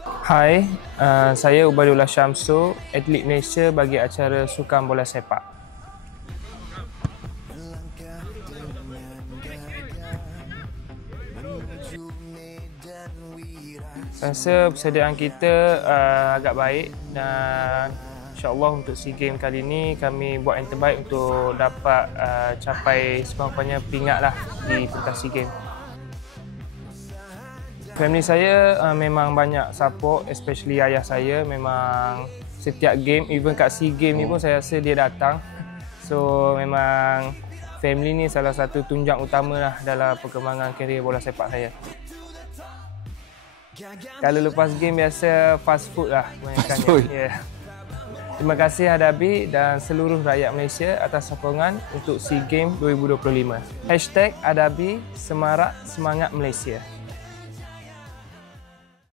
Hai, saya Ubadullah Syamsul, atlet Malaysia bagi acara Sukan Bola Sepak. Rasa persediaan kita agak baik dan insyaAllah untuk SEA Games kali ini kami buat yang terbaik untuk dapat capai sekurang-kurangnya peringkat lah di pentas SEA Games. Family saya memang banyak support, especially ayah saya. Memang setiap game, even kat SEA Games ni pun saya rasa dia datang. So memang family ni salah satu tunjang utama lah dalam perkembangan karier bola sepak saya. Kalau lepas game biasa fast food lah kebanyakannya. Yeah. Terima kasih Hadabi dan seluruh rakyat Malaysia atas sokongan untuk SEA Games 2025. #Adabi Semarak Semangat Malaysia.